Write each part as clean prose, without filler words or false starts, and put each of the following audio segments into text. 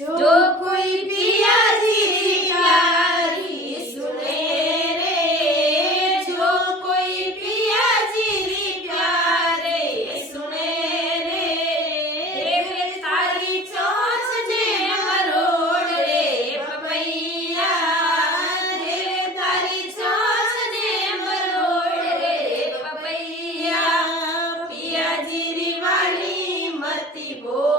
जो कोई पिया जी प्यारी सुने रे, जो कोई पिया जी प्यारे सुने रे, वे तारी चोंच ने मरोड़ रे पपैया, रे तारी चोंच ने मरोड़ रे पपैया, पिया जी री वाणी मती बोल,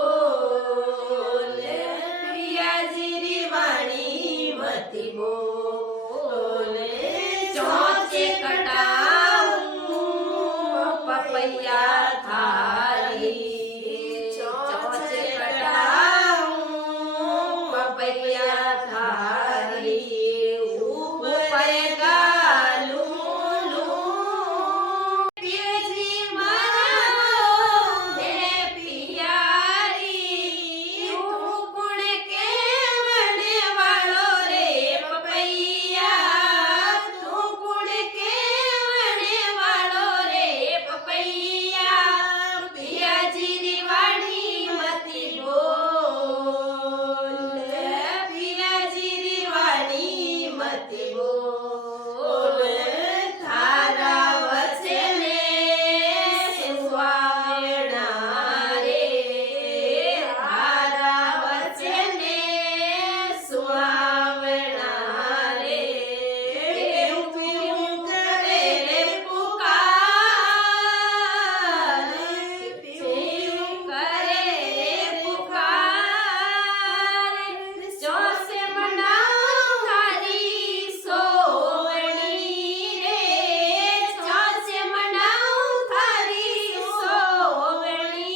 मती बोले, चोंचे कटाऊं पपैया थारी, चोंचे कटाऊं पपैया थारी, ऊपर गालूं लूं, पिया जी मराओ हे पियारी, तू कुण केवने वालो रे पपैया, तू कुण केवने वालो रे पपैया, पिया जी री वाणी मती बोल, पिया जी री वाणी मती बोल, थारा वचने सुहावना रे, थारा वचने सुहावना रे, प्यूं करे रे पुकार, प्यूं करे रे पुकार, चौसे मनाऊं थारी सोवणी रे, चौसे मनाऊं थारी सोवणी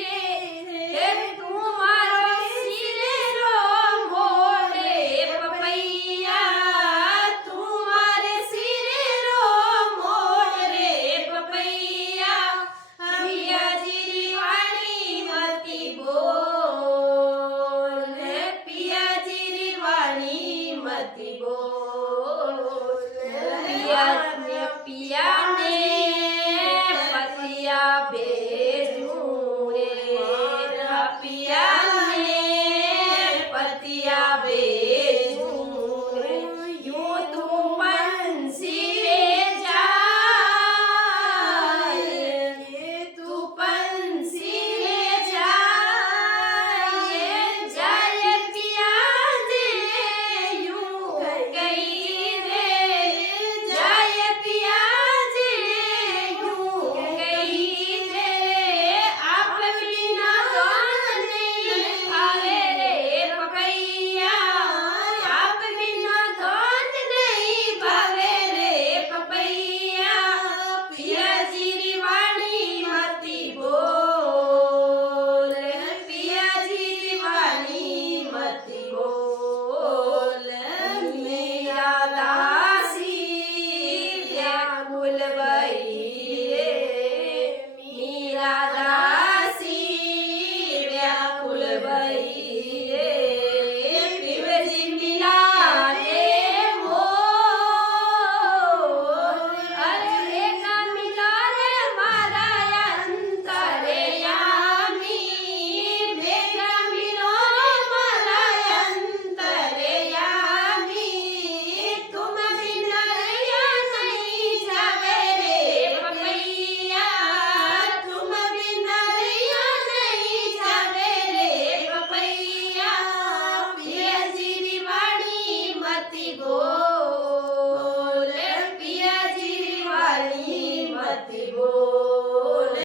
रे, तू मारो सिरे रो मोड़े पपैया, तू मारे सिरे रो मोड़े पपैया, पिया जी री वाणी मती बोल, पिया जी री वाणी मती बोल, पिया पिया ने पतिया भेजूं रे, पिया ने पतिया भेजूं रे, यूं तू पंछी रे जाए, तू पंछी रे जाए, जाए पिया जी यूं गई रे, जाए पिया जी यूं गई रे, आप बिना कौन नहीं आवे रे पपैया, आप बिना कौन नहीं भावे रे पपैया, पिया जी री वाणी मती बोल, पिया जी री वाणी मती बोल, मीरा दासी व्याकुल भई रे, मीरा दासी व्याकुल भई रे, पिवजी मिला रे मोर, अरे का मिला रे मारा अंतरयामी, भेगा मिलो मारा अंतरयामी, तुम बिना रैया नहीं जावे रे पपैया, तुम बिना रैया नहीं जावे रे पपैया, पिया जी री वाणी मती बोल, पिया जी री वाणी मती बोल।